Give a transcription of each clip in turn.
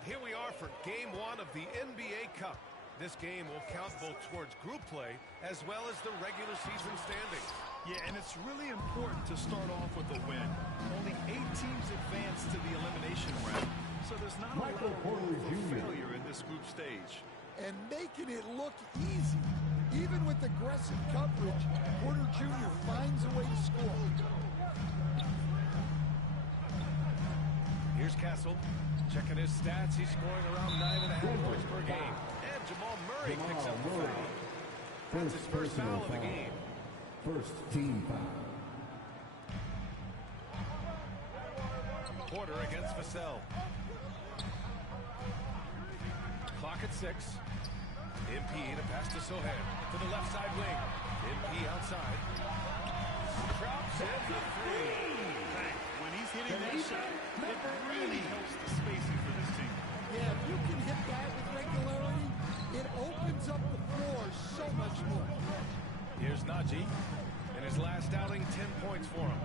And here we are for Game 1 of the NBA Cup. This game will count both towards group play as well as the regular season standings. Yeah, and it's really important to start off with a win. Only 8 teams advance to the elimination round, so there's not a lot of room for failure in this group stage. And making it look easy. Even with aggressive coverage, Porter Jr. finds a way to score. Here's Castle. Checking his stats, he's scoring around 9.5 points per game. And Jamal Murray picks up the foul. That's his first foul of the game. First team foul. Porter against Vassell. Clock at 6. MP to pass to Sohan to the left side wing. MP outside. Drops in the three. When he's hitting that shot, it really helps the spacing for this team. Yeah, if you can hit that with regularity, it opens up the floor so much more. Here's Najee. In his last outing, 10 points for him.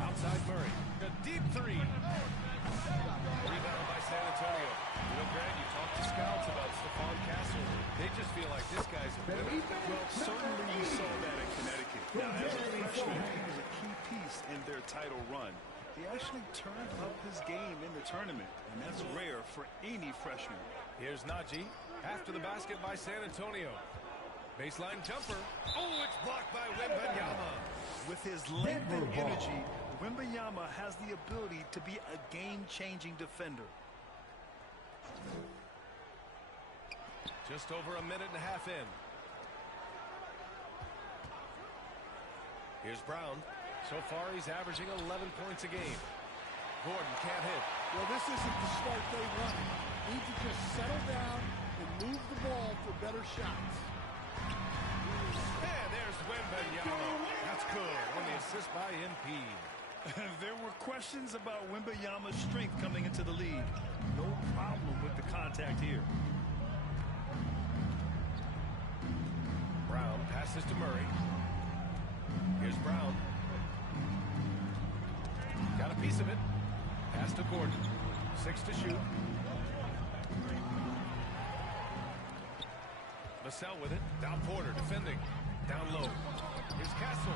Outside Murray. A deep three. Rebound by San Antonio. You know, Grant, you talked to scouts about Stephon Castle. They just feel like this guy's a winner. Well, certainly we saw that in Connecticut. Now, as a freshman, he was a key piece in their title run. He actually turned up his game in the tournament, and that's rare for any freshman. Here's Najee. After the basket by San Antonio. Baseline jumper. Oh, it's blocked by Wembanyama. With his length and energy, Wembanyama has the ability to be a game-changing defender. Just over a minute and a half in. Here's Brown. So far, he's averaging 11 points a game. Gordon can't hit. Well, this isn't the start they wanted. Need to just settle down and move the ball for better shots. And there's Wembanyama. That's good on the assist by MP. There were questions about Wembanyama's strength coming into the league. No problem with the contact here. Brown passes to Murray. Here's Brown. Got a piece of it. Pass to Gordon. 6 to shoot. Vassell with it. Down Porter defending. Down low. Here's Castle.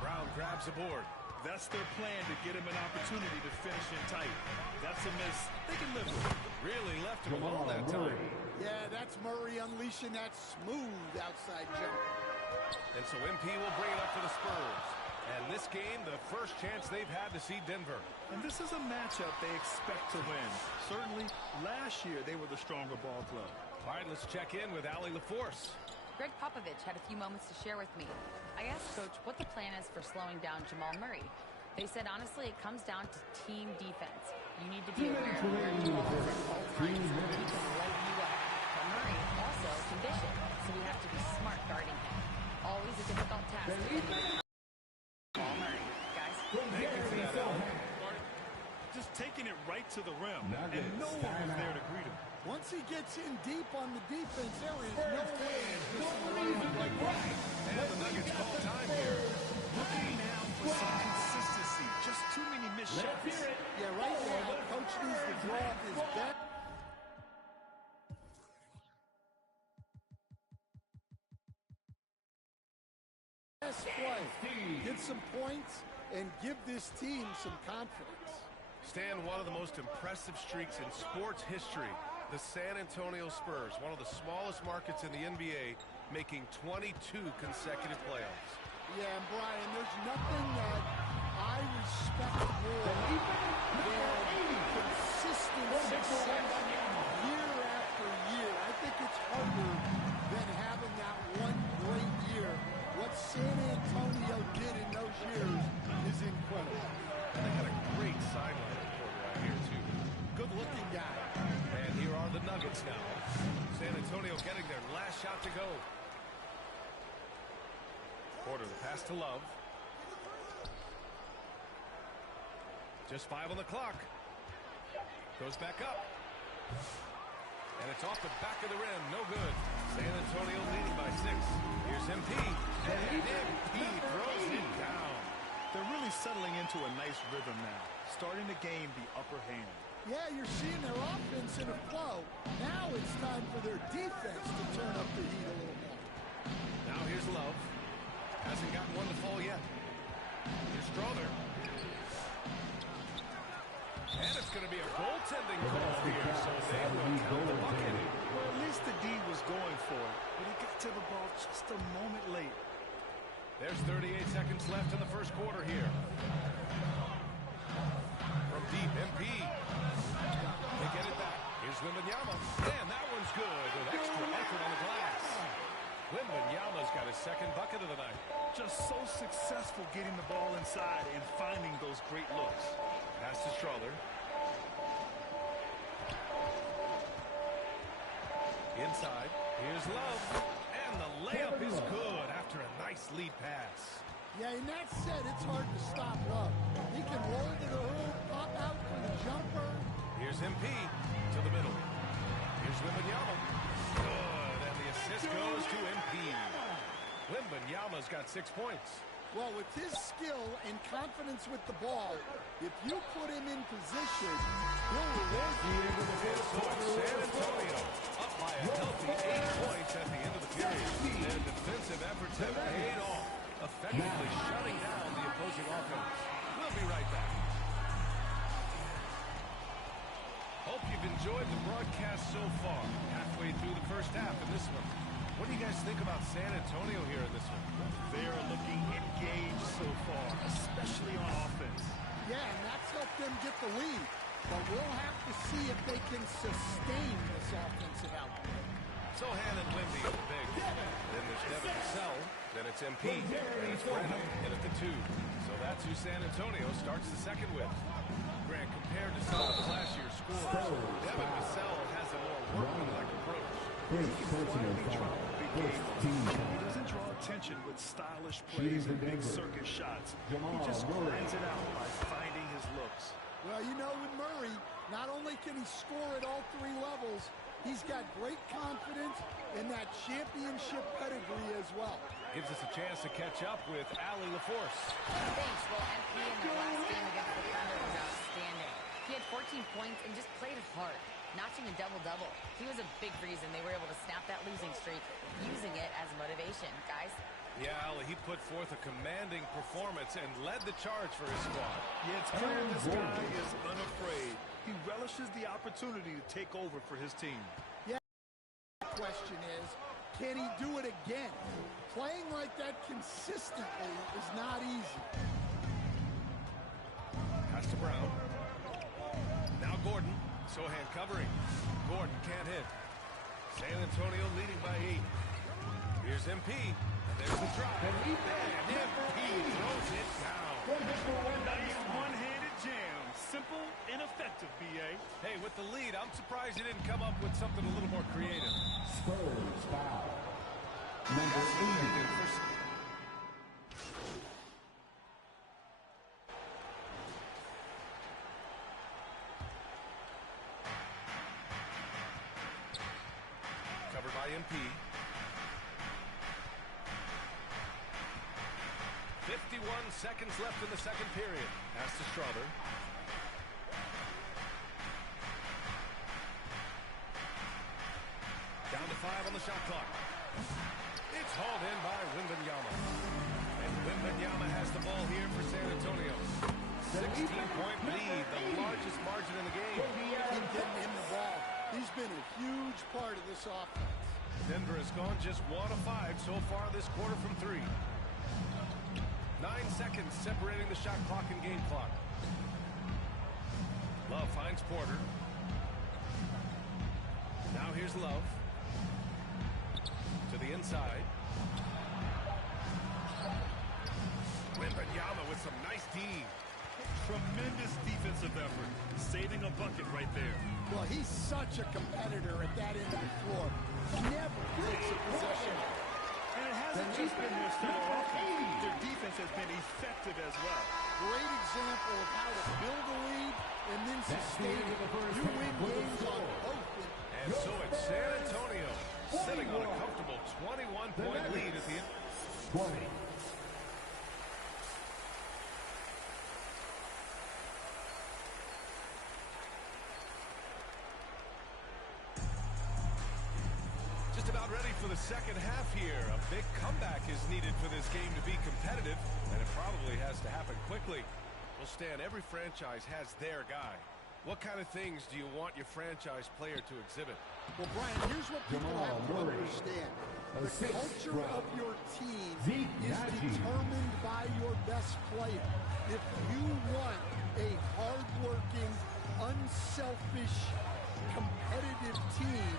Brown grabs the board. That's their plan, to get him an opportunity to finish in tight. That's a miss. They can live with it. Really left him alone that time. Yeah, that's Murray unleashing that smooth outside jumper. And so MP will bring it up for the Spurs. And this game, the first chance they've had to see Denver. And this is a matchup they expect to win. Certainly, last year they were the stronger ball club. All right, let's check in with Allie LaForce. Greg Popovich had a few moments to share with me. I asked Coach what the plan is for slowing down Jamal Murray. They said, honestly, it comes down to team defense. You need to be aware of where you are at all times. He can light you up. But Murray also conditioned, so we have to be smart guarding him. Always a difficult task. Jamal Murray, guys. Thank you for that, Allie. Just taking it right to the rim, and no one was there to greet him. Once he gets in deep on the defense, there is no way. And the Nuggets call time here. Looking now for some consistency. Just too many missed shots. Yeah, right now, Coach needs to draw up his best play. Get some points and give this team some confidence. Stan, one of the most impressive streaks in sports history. The San Antonio Spurs, one of the smallest markets in the NBA, making 22 consecutive playoffs. Yeah, and Brian, there's nothing that I respect more than consistent success year after year. I think it's harder than having that one great year. What San Antonio did in those years is incredible. And they got a great sideline reporter out here, too. Good-looking guy. And here are the Nuggets now. San Antonio getting their last shot to go. Porter, the pass to Love. Just 5 on the clock. Goes back up. And it's off the back of the rim. No good. San Antonio leading by 6. Here's MP. And MP throws it down. They're really settling into a nice rhythm now, starting to gain the upper hand. Yeah, you're seeing their offense in a flow. Now it's time for their defense to turn up the heat a little more. Now here's Love. Hasn't gotten one to fall yet. Here's Strother. And it's going to be a goaltending call here, so they will count the bucket. Well, at least the D was going for it, but he got to the ball just a moment late. There's 38 seconds left in the first quarter here. From deep, MP. They get it back. Here's Wembanyama. And that one's good with extra effort on the glass. Wembanyama's got his second bucket of the night. Just so successful getting the ball inside and finding those great looks. Pass to Strother. Inside. Here's Love. And the layup is good after a nice lead pass. Yeah, and that said, it's hard to stop Love. He can roll to the hoop, pop out for the jumper. Here's MP to the middle. Here's Wembanyama. Good, and the assist goes to MP. Wembanyama's got 6 points. Well, with his skill and confidence with the ball, if you put him in position, he'll reward you. So it's San Antonio up by a healthy 8 points at the end of the period. Their defensive efforts have paid off, effectively shutting down the opposing offense. We'll be right back. Hope you've enjoyed the broadcast so far. Halfway through the first half in this one. What do you guys think about San Antonio here in this one? They're looking engaged so far, especially on offense. Yeah, and that's helped them get the lead. But we'll have to see if they can sustain this offensive output. Sohan and Wemby in the big. Then there's Devin Vassell. Then it's MP. And it's Brennan in at the 2. So that's who San Antonio starts the second with. Grant, compared to some of the last year's scores, Devin Vassell has a more workmanlike approach. He doesn't draw attention with stylish plays and big circus shots. He just grinds it out by finding his looks. Well, you know, with Murray, not only can he score at all 3 levels, he's got great confidence and that championship pedigree as well. Gives us a chance to catch up with Allie LaForce. Thanks. Well, MP in the last game against the Thunder was outstanding. He had 14 points and just played hard, notching a double-double. He was a big reason they were able to snap that losing streak, using it as motivation. Guys? Yeah, Allie, he put forth a commanding performance and led the charge for his squad. Yeah, it's clear this guy is unafraid. He relishes the opportunity to take over for his team. Yeah, the question is, can he do it again? Playing like that consistently is not easy. Pass to Brown. Now Gordon. Sohan covering. Gordon can't hit. San Antonio leading by 8. Here's MP. And there's the drive. And MP throws it down. Nice one-handed jam. Simple and effective, B.A. Hey, with the lead, I'm surprised he didn't come up with something a little more creative. Spurs foul. Number 80. Covered by MP. 51 seconds left in the second period. Pass to Strother. Down to 5 on the shot clock. It's hauled in by Wembanyama. And Wembanyama has the ball here for San Antonio. 16-point lead, the largest margin in the game. Keep getting him the ball. He's been a huge part of this offense. Denver has gone just 1 of 5 so far this quarter from 3. 9 seconds separating the shot clock and game clock. Love finds Porter. Now here's Love. To the inside. Wembanyama with some nice D. Tremendous defensive effort. Saving a bucket right there. Well, he's such a competitor at that end of the floor. Never takes a possession. And it hasn't just been their stellar offense. Their defense has been effective as well. Great example of how to build a lead and then sustain it. You win games on both. And so it's San Antonio sitting on a comfortable 21-point lead at the end. 20. for the second half here. A big comeback is needed for this game to be competitive, and it probably has to happen quickly. Well, Stan, every franchise has their guy. What kind of things do you want your franchise player to exhibit? Well, Brian, here's what people have to understand. The culture of your team is determined by your best player. If you want a hard-working, unselfish, competitive team,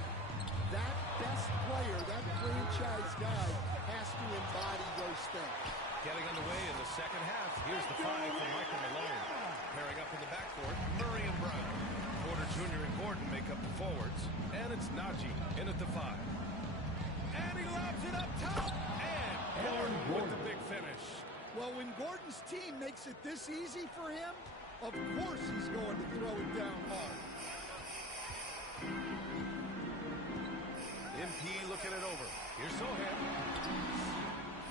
that best player, that franchise guy, has to embody those things. Getting underway in the second half. Here's the five for Michael Malone. Pairing up in the backcourt, Murray and Brown. Porter Jr. and Gordon make up the forwards. And it's Najee in at the 5. And he lobs it up top. And Gordon with the big finish. Well, when Gordon's team makes it this easy for him, of course he's going to throw it down hard. MP looking it over. Here's Sohan.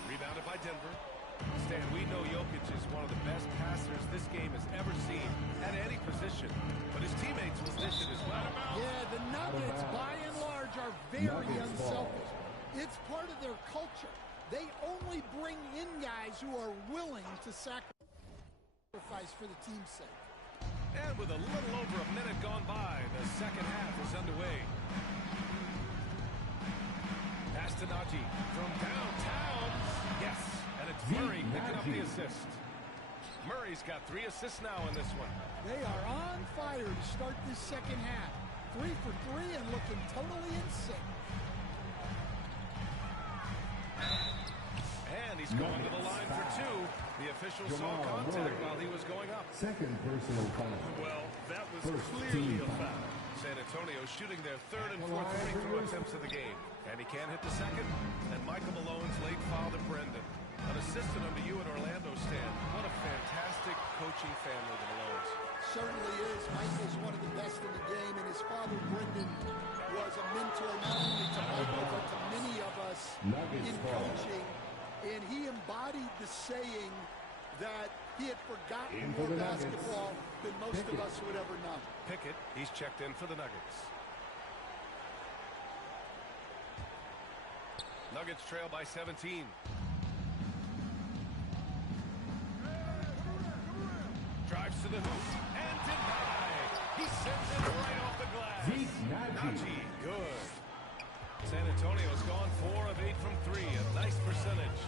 Rebounded by Denver. Stan, we know Jokic is one of the best passers this game has ever seen at any position, but his teammates will dish it as well. Yeah, the Nuggets, by and large, are very unselfish. It's part of their culture. They only bring in guys who are willing to sacrifice for the team's sake. And with a little over a minute gone by, the second half is underway. Pass to Najee from downtown. Yes, and it's Murray picking up the assist. Murray's got 3 assists now in this one. They are on fire to start this second half. 3 for 3 and looking totally in sync. And he's going to the line for 2. The official saw contact while he was going up. Second personal foul. Well, that was clearly a foul. San Antonio shooting their 3rd and 4th free throw attempts of the game. And he can't hit the second. And Michael Malone's late foul to Brendan. An assistant under you in Orlando, Stan. What a fantastic coaching family, the Malones. Certainly is. Michael's one of the best in the game, and his father, Brendan, was a mentor not only to Michael, but to many of us in coaching. And he embodied the saying that he had forgotten more basketball than most of us would ever know. Pickett, he's checked in for the Nuggets. Nuggets trail by 17. Drives to the hoop and denied. He sends it right off the glass. Najee, good. San Antonio's gone 4 of 8 from 3. A nice percentage.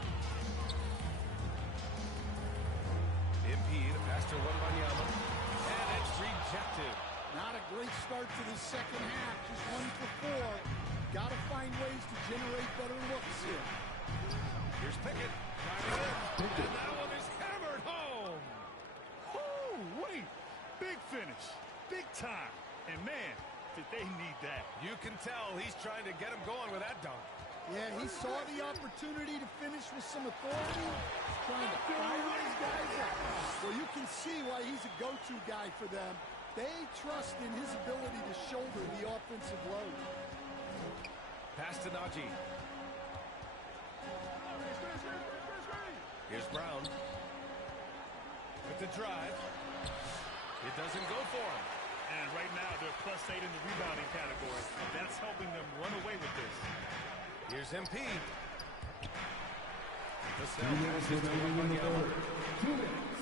MP, the pass to Wembanyama. And it's rejected. Not a great start to the second half. Just 1 for 4. Got to find ways to generate better looks here. Here's Pickett. And that one is hammered home. Oh, wait. Big finish. Big time. And man, did they need that. You can tell he's trying to get him going with that dunk. Yeah, he saw the opportunity to finish with some authority, trying to fire these guys up. Well, you can see why he's a go-to guy for them. They trust in his ability to shoulder the offensive load. Pass to Najee. Here's Brown. With the drive. It doesn't go for him. And right now, they're +8 in the rebounding category. That's helping them run away with this. Here's MP. The snap pass is to Wembanyama.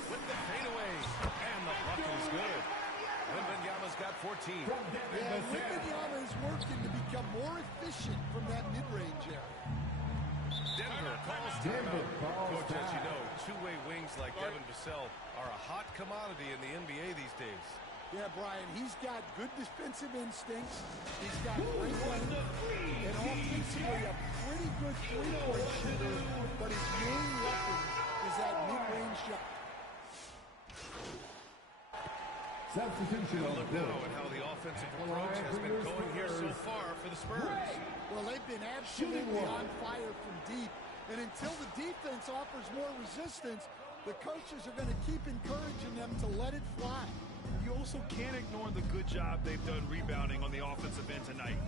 With the fadeaway. And the bucket is good. Wembanyama's got 14. Yeah, Wembanyama is working to become more efficient from that mid-range area. Denver calls timeout. Coach, as you know, two-way wings like Devin Vassell are a hot commodity in the NBA these days. Yeah, Brian, he's got good defensive instincts. He's got great length. And offensively, a pretty good three-point shooter. But his main weapon is that mid-range shot. Substitution. Look now at how the offensive approach has been going here so far for the Spurs. Well, they've been absolutely on fire from deep. And until the defense offers more resistance, the coaches are going to keep encouraging them to let it fly. You also can't ignore the good job they've done rebounding on the offensive end tonight.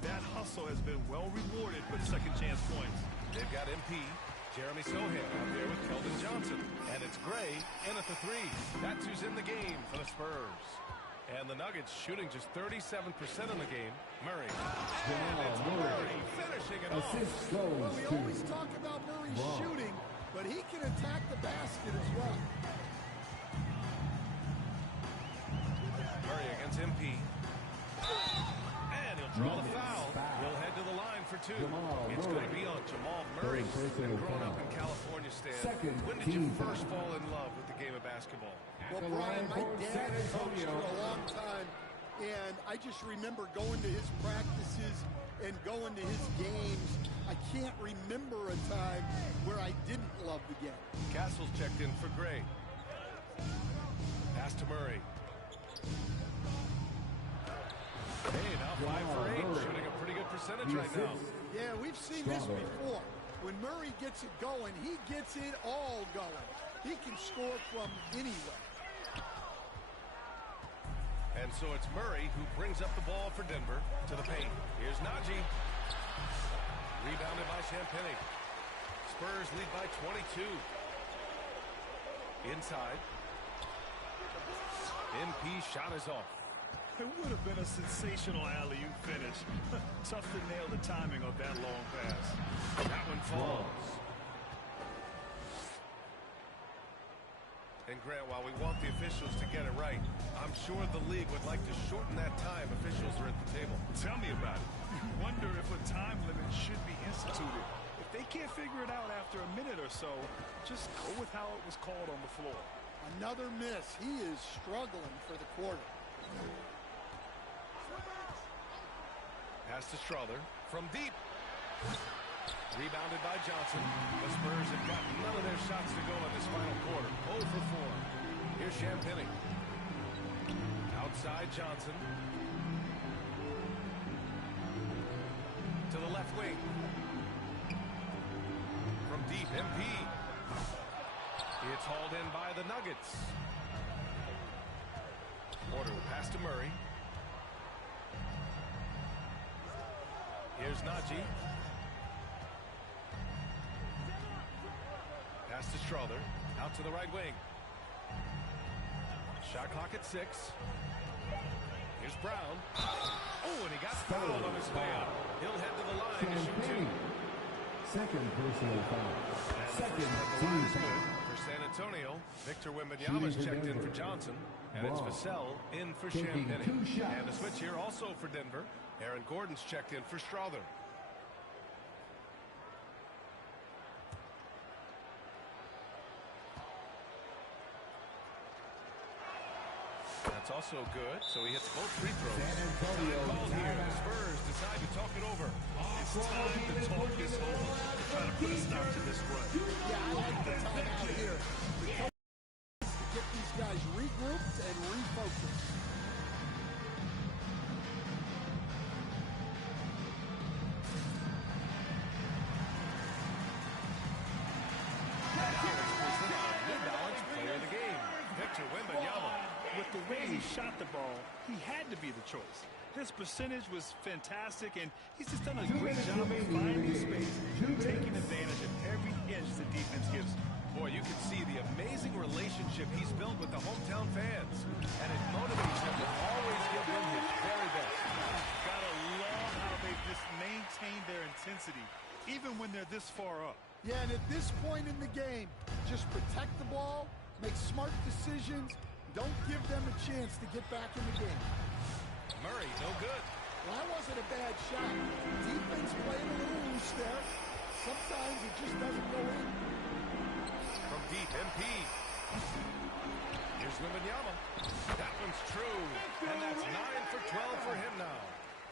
That hustle has been well rewarded with second chance points. They've got MP, Jeremy Sohan out there with Keldon Johnson. And it's Gray in at the 3. That's who's in the game for the Spurs. And the Nuggets shooting just 37% in the game. Murray. Jamal And it's Murray. finishing it off. Assist Well, goes we to always talk about Murray Braun. shooting, but he can attack the basket as well. Murray against MP. And he'll draw the foul. He'll head to the line for two. Jamal It's going to Murray. be on Jamal Murray. Third personal Grown up foul. in California, Stan. Second When did you team first foul. fall in love with the game of basketball? Well, the Brian, line my for dad San coached Antonio. for a long time, and I just remember going to his practices and going to his games. I can't remember a time where I didn't love the game. Castle's checked in for Gray. Pass to Murray. Hey, now 5 for 8, Murray. shooting a pretty good percentage The right now. assist. Yeah, we've seen this Strawberry. before. When Murray gets it going, he gets it all going. He can score from anywhere. And so it's Murray who brings up the ball for Denver to the paint. Here's Najee. Rebounded by Champagnie. Spurs lead by 22. Inside. MP shot is off. It would have been a sensational alley-oop finish. Tough to nail the timing of that long pass. That one falls. And Grant, while we want the officials to get it right, I'm sure the league would like to shorten that time officials are at the table. Tell me about it. You wonder if a time limit should be instituted. If they can't figure it out after a minute or so, just go with how it was called on the floor. Another miss. He is struggling for the quarter. Pass to Strother from deep. Rebounded by Johnson. The Spurs have got none of their shots to go in this final quarter. 0 for 4. Here's Champagnie. Outside Johnson. To the left wing. From deep, MP. It's hauled in by the Nuggets. Porter pass to Murray. Here's Najee. Pass to Strother. Out to the right wing. Shot clock at 6. Here's Brown. Oh, and he got fouled on his way out. He'll head to the line to shoot two. Champagnie. Second personal foul. And the Second first team line is foul. good for San Antonio. Victor Wembanyama's Shooting for checked in for Denver. Johnson. And it's Braun. Vassell in for Taking Champagnie. 2 shots. And the switch here also for Denver. Aaron Gordon's checked in for Strother. That's also good, so he hits both free throws. San Antonio Called here. The timeout. Spurs decide to talk it over. It's time to talk this over. Try to put a stop to this run. Yeah, I like the timeout here. The coach needs to get these guys regrouped and refocused. New Balance player of the game, Victor Wembanyama. With the way he shot the ball, he had to be the choice. His percentage was fantastic, and he's just done a great job of finding space and taking advantage of every inch the defense gives him. Boy, you can see the amazing relationship he's built with the hometown fans, and it motivates him to always give them his very best. Gotta love how they've just maintained their intensity, even when they're this far up. Yeah, and at this point in the game, just protect the ball, make smart decisions, don't give them a chance to get back in the game. Murray, no good. Well, that wasn't a bad shot. Defense played a little loose there. Sometimes it just doesn't go in. From deep, MP. Here's Wembanyama. That one's true, and that's 9 for 12 for him now.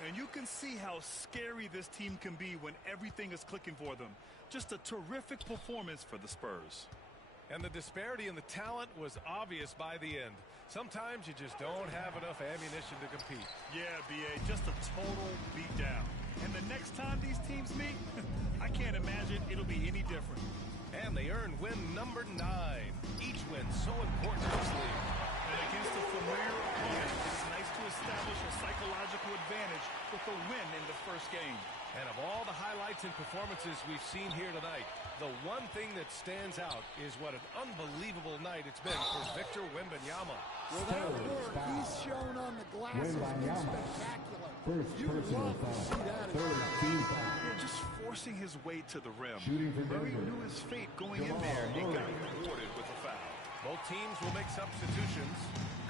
And you can see how scary this team can be when everything is clicking for them. Just a terrific performance for the Spurs. And the disparity in the talent was obvious by the end. Sometimes you just don't have enough ammunition to compete. Yeah, B.A., just a total beatdown. And the next time these teams meet, I can't imagine it'll be any different. And they earn win number 9. Each win so important to this league. And against a familiar opponent, it's nice to establish a psychological advantage with a win in the first game. And of all the highlights and performances we've seen here tonight, The one thing that stands out is what an unbelievable night it's been for Victor Wembanyama. Well, that work he's shown on the glass has been spectacular. First You personal love to foul. see that. Third team foul. They're just forcing his way to the rim. Shooting for Murray Denver. knew his fate going in Jamal there and got Murray. rewarded with a foul. Both teams will make substitutions.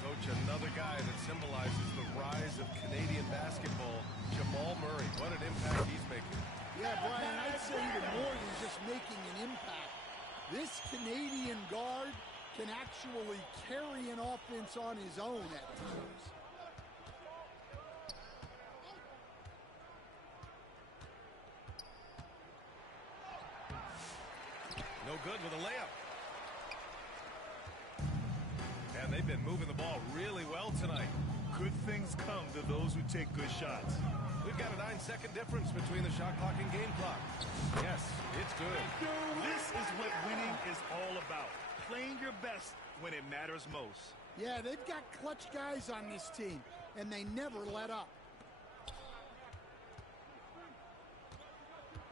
Coach, another guy that symbolizes the rise of Canadian basketball, Jamal Murray. What an impact he's making. Yeah, Brian, I'd say even more than just making an impact. This Canadian guard can actually carry an offense on his own at times. No good with a layup. And they've been moving the ball really well tonight. Good things come to those who take good shots. We've got a 9-second difference between the shot clock and game clock. Yes, it's good. This is what winning is all about. Playing your best when it matters most. Yeah, they've got clutch guys on this team, and they never let up.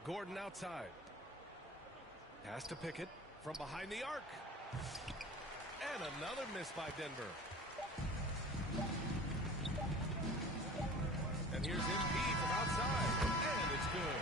Gordon outside. Pass to Pickett from behind the arc. And another miss by Denver. And here's MP from outside. And it's good.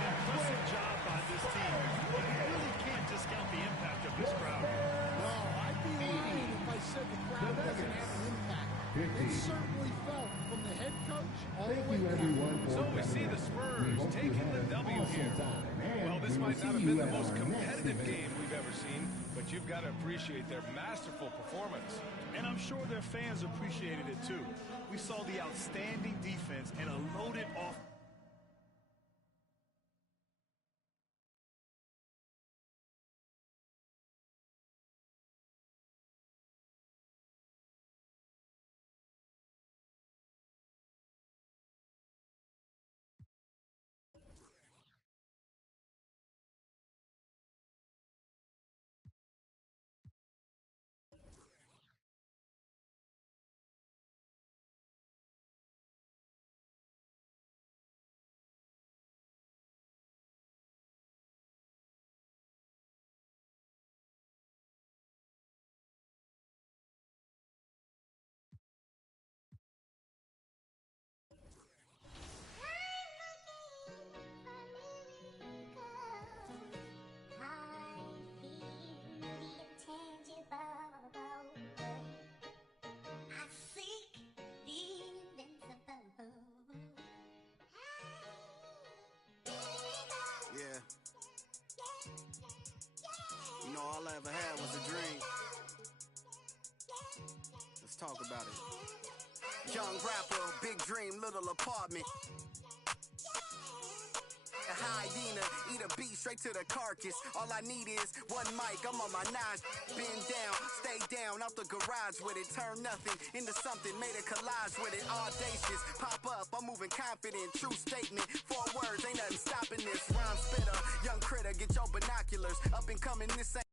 Impressive job by this team. But you really can't discount the impact of this crowd. No, I'd be lying if I said the crowd doesn't have an impact. It certainly felt from the head coach all the Thank way you, down. everyone, for So we see coming the out. Spurs We hope you taking had the an W awesome here. time, and Well, this we will might not see have you been the at most our next competitive event. game we've ever seen, but you've got to appreciate their masterful performance. And I'm sure their fans appreciated it too. We saw the outstanding defense and a loaded offense. Yeah. You know, all I ever had was a dream. Let's talk about it. Young rapper, big dream, little apartment. A hyena, eat a beat straight to the carcass. All I need is one mic, I'm on my nines. Bend down, stay down, out the garage with it. Turn nothing into something, made a collage with it. Audacious, pop up, I'm moving confident. True statement, 4 words, ain't nothing stopping this. Rhyme spitter, young critter, get your binoculars. Up and coming, this ain't